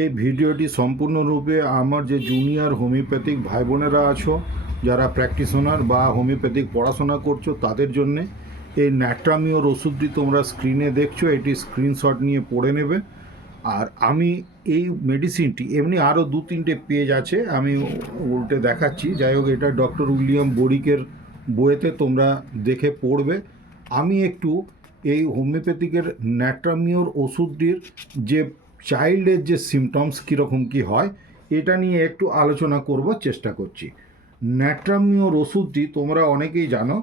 এই ভিডিওটি সম্পূর্ণরূপে আমার যে জুনিয়র হোমিওপ্যাথিক ভাই বোনেরা আছো, যারা প্র্যাকটিশনার বা হোমিওপ্যাথিক পড়াশোনা করছো তাদের জন্যে। এই ন্যাট্রামিওর ওষুধটি তোমরা স্ক্রিনে দেখছো, এটি স্ক্রিনশট নিয়ে পড়ে নেবে। আর আমি এই মেডিসিনটি এমনি আরও 2-3টে পেজ আছে, আমি উল্টে দেখাচ্ছি। যাই হোক, এটা ডক্টর উইলিয়াম বোরিকের বইয়েতে তোমরা দেখে পড়বে। আমি একটু এই হোমিওপ্যাথিকের ন্যাট্রামিওর ওষুধটির যে চাইল্ডের যে সিমটমস কীরকম কী হয় এটা নিয়ে একটু আলোচনা করব চেষ্টা করছি। ন্যাট্রামিওর ওষুধটি তোমরা অনেকেই জানো,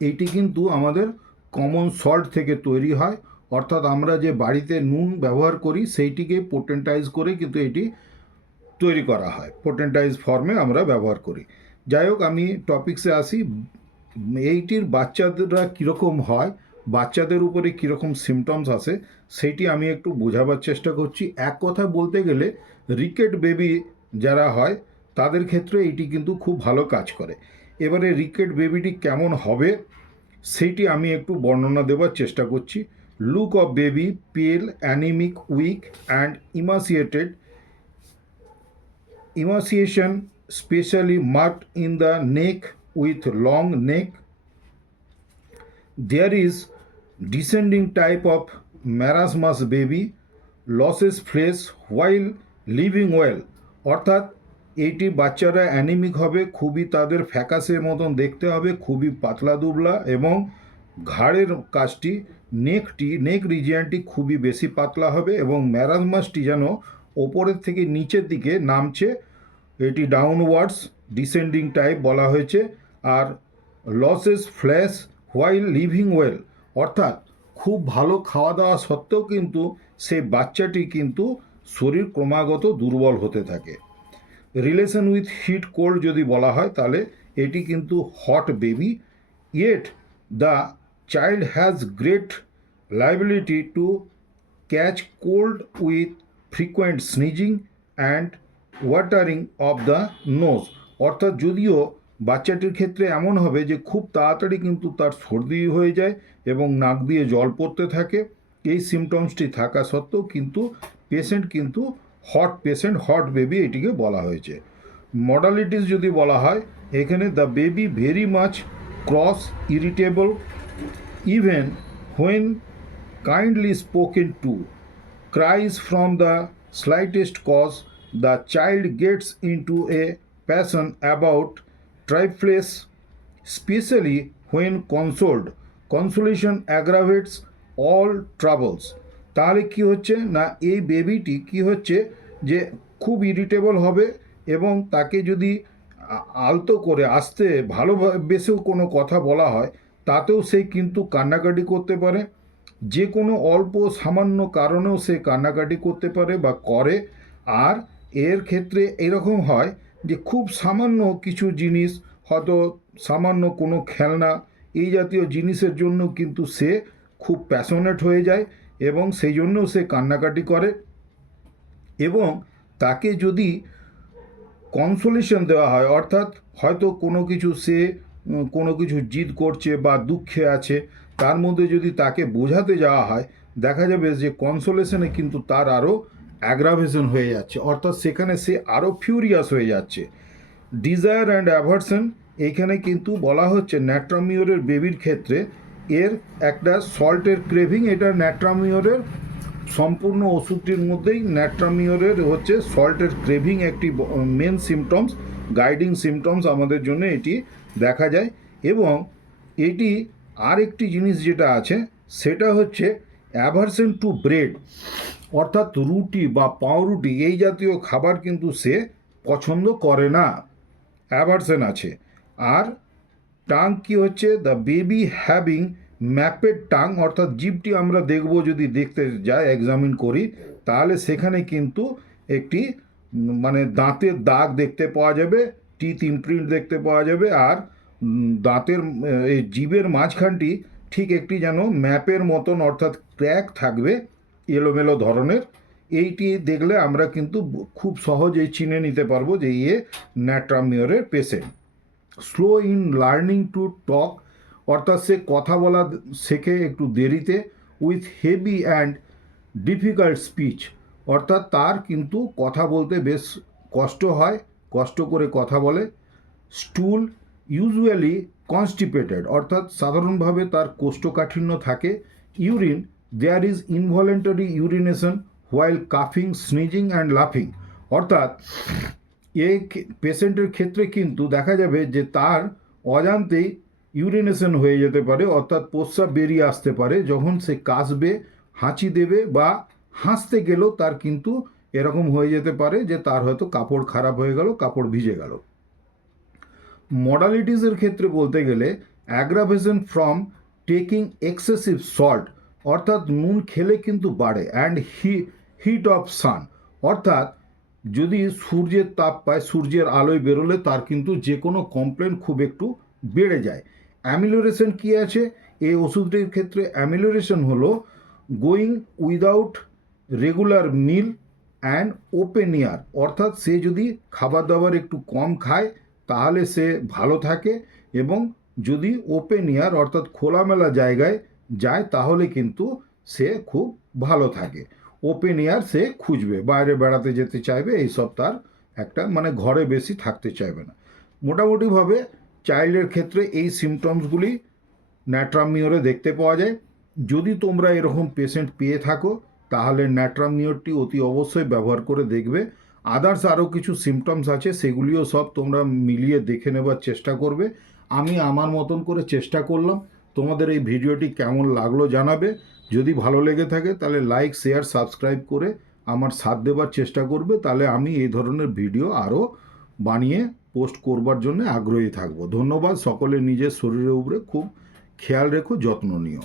এইটি কিন্তু আমাদের কমন সল্ট থেকে তৈরি হয়, অর্থাৎ আমরা যে বাড়িতে নুন ব্যবহার করি সেইটিকে পোটেন্টাইজ করে কিন্তু এটি তৈরি করা হয়, পোটেন্টাইজ ফর্মে আমরা ব্যবহার করি। যাই হোক, আমি টপিক্সে আসি। এইটির বাচ্চাদেররা কীরকম হয়, বাচ্চাদের উপরে কীরকম সিমটমস আসে সেইটি আমি একটু বোঝাবার চেষ্টা করছি। এক কথা বলতে গেলে রিকেট বেবি যারা হয় তাদের ক্ষেত্রে এটি কিন্তু খুব ভালো কাজ করে। এবারে রিকেট বেবিটি কেমন হবে সেইটি আমি একটু বর্ণনা দেওয়ার চেষ্টা করছি। Look of baby pale, anaemic, weak and emaciation specially marked in the neck with long neck. There is descending type of marasmus baby, losses flesh while living well. অর্থাৎ এইটি বাচ্চারা অ্যানিমিক হবে, খুবই তাদের ফ্যাকাসের মতন দেখতে হবে, খুবই পাতলা দুবলা, এবং ঘাড়ের কাছটি নেক রিজিয়নটি খুবই বেশি পাতলা হবে, এবং ম্যারাসমাসটি যেন ওপরের থেকে নিচের দিকে নামছে, এটি ডাউনওয়ার্ডস ডিসেন্ডিং টাইপ বলা হয়েছে। আর loses flesh while living well, অর্থাৎ খুব ভালো খাওয়া দাওয়া সত্ত্বেও কিন্তু সেই বাচ্চাটি কিন্তু শরীর ক্রমাগত দুর্বল হতে থাকে। রিলেশন উইথ হিট কোল্ড যদি বলা হয় তাহলে এটি কিন্তু hot baby. Yet the child has great liability to catch cold with frequent sneezing and watering of the nose, অর্থাৎ যদিও বাচ্চাটির ক্ষেত্রে এমন হবে যে খুব তাড়াতাড়ি কিন্তু তার সর্দি হয়ে যায় এবং নাক দিয়ে জল পড়তে থাকে, এই সিমটমসটি থাকা সত্ত্বেও কিন্তু পেশেন্ট কিন্তু হট বেবি এটিকে বলা হয়েছে। মডালিটিস যদি বলা হয়, এখানে the baby very much cross irritable even when kindly spoken to, cries from the slightest cause, the child gets into a passion about trifles, especially when consoled. Consolation aggravates all troubles. তাহলে কি হচ্ছে না, এই বেবিটি কি হচ্ছে যে খুব irritable হবে, এবং তাকে যদি আলতো করে আস্তে ভালোবেসেও কোনো কথা বলা হয় তাতেও সে কিন্তু কান্নাকাটি করতে পারে। যে কোনো অল্প সামান্য কারণেও সে কান্নাকাটি করতে পারে বা করে। আর এর ক্ষেত্রে এরকম হয় যে খুব সামান্য কিছু জিনিস, হয়তো সামান্য কোনো খেলনা, এই জাতীয় জিনিসের জন্য কিন্তু সে খুব প্যাশনেট হয়ে যায় এবং সেই জন্যও সে কান্নাকাটি করে। এবং তাকে যদি কনসোলেশন দেওয়া হয়, অর্থাৎ হয়তো কোনো কিছু জিদ করছে বা দুঃখে আছে, তার মধ্যে যদি তাকে বোঝাতে যাওয়া হয়, দেখা যাবে যে কনসোলেশনে কিন্তু তার আরও অ্যাগ্রাভেশন হয়ে যাচ্ছে, অর্থাৎ সেখানে সে আরও ফিউরিয়াস হয়ে যাচ্ছে। ডিজায়ার অ্যান্ড অ্যাভারশন, এইখানে কিন্তু বলা হচ্ছে ন্যাট্রামিওরের বেবির ক্ষেত্রে এর একটা সল্টের ক্রেভিং, এটা ন্যাট্রামিওরের সম্পূর্ণ ওষুধটির মধ্যেই ন্যাট্রামিওরের হচ্ছে সল্টের ক্রেভিং একটি মেন সিমটমস, গাইডিং সিমটমস আমাদের জন্য এটি দেখা যায়। এবং এটি আরেকটি জিনিস যেটা আছে সেটা হচ্ছে অ্যাভারশন টু ব্রেড, অর্থাৎ রুটি বা পাউরুটি এই জাতীয় খাবার কিন্তু সে পছন্দ করে না, অ্যাভারশন আছে। আর টাং কি হচ্ছে, দ্য বেবি হ্যাভিং ম্যাপেড টাং, অর্থাৎ জিভটি আমরা দেখব, যদি দেখতে যাই এক্সামিন করি তাহলে সেখানে কিন্তু একটি মানে দাঁতের দাগ দেখতে পাওয়া যাবে, টিথ ইমপ্রিন্ট দেখতে পাওয়া যাবে। আর দাঁতের এই জিভের মাঝখানটি ঠিক একটি যেন ম্যাপের মতন, অর্থাৎ ক্র্যাক থাকবে এলোমেলো ধরনের। এইটি দেখলে আমরা কিন্তু খুব সহজেই চিনে নিতে পারবো যে ইয়ে ন্যাট্রামিওরের patient. Slow in learning to talk, অর্থাৎ সে কথা বলা শেখে একটু দেরিতে। With heavy and difficult speech, অর্থাৎ তার কিন্তু কথা বলতে বেশ কষ্ট হয়, কষ্ট করে কথা বলে। স্টুল ইউজুয়ালি কনস্টিপেটেড, অর্থাৎ সাধারণভাবে তার কোষ্ঠকাঠিন্য থাকে। Urine, there is involuntary urination while কাফিং, sneezing and লাফিং, অর্থাৎ এই পেশেন্টের ক্ষেত্রে কিন্তু দেখা যাবে যে তার অজান্তেই ইউরিনেশন হয়ে যেতে পারে, অর্থাৎ প্রস্রাব বেরিয়ে আসতে পারে যখন সে কাশবে, হাঁচি দেবে বা হাসতে গেলেও তার কিন্তু এরকম হয়ে যেতে পারে যে তার হয়তো কাপড় খারাপ হয়ে গেল, কাপড় ভিজে গেল। মডালিটিসের ক্ষেত্রে বলতে গেলে aggravation from taking excessive salt, অর্থাৎ নুন খেলে কিন্তু বাড়ে। অ্যান্ড হিট অফ সান, অর্থাৎ যদি সূর্যের তাপ পায়, সূর্যের আলোয় বেরোলে তার কিন্তু যে কোনো কমপ্লেন খুব একটু বেড়ে যায়। অ্যামিলোরেশন কী আছে এই ওষুধটির ক্ষেত্রে? অ্যামিলোরেশন হলো going without regular meal and open air, অর্থাৎ সে যদি খাবার দাবার একটু কম খায় তাহলে সে ভালো থাকে, এবং যদি ওপেন এয়ার অর্থাৎ খোলামেলা জায়গায় যায় তাহলে কিন্তু সে খুব ভালো থাকে। ওপেন এয়ার সে খুঁজবে, বাইরে বেড়াতে যেতে চাইবে, এইসব তার একটা মানে ঘরে বেশি থাকতে চাইবে না। মোটামুটিভাবে চাইল্ডের ক্ষেত্রে এই সিমটমসগুলি ন্যাট্রামিওরে দেখতে পাওয়া যায়। যদি তোমরা এরকম পেশেন্ট পেয়ে থাকো তাহলে ন্যাট্রামিওরটি অতি অবশ্যই ব্যবহার করে দেখবে। আদার্স আরও কিছু সিমটমস আছে, সেগুলিও সব তোমরা মিলিয়ে দেখে নেবার চেষ্টা করবে। আমি আমার মতন করে চেষ্টা করলাম। তোমাদের এই ভিডিওটি কেমন লাগলো জানাবে। যদি ভালো লেগে থাকে তাহলে লাইক, শেয়ার, সাবস্ক্রাইব করে আমার সাথ দেবার চেষ্টা করবে, তাহলে আমি এই ধরনের ভিডিও আরও বানিয়ে পোস্ট করবার জন্য আগ্রহী থাকব। ধন্যবাদ। সকলে নিজের শরীরের উপরে খুব খেয়াল রেখো, যত্ন নিও।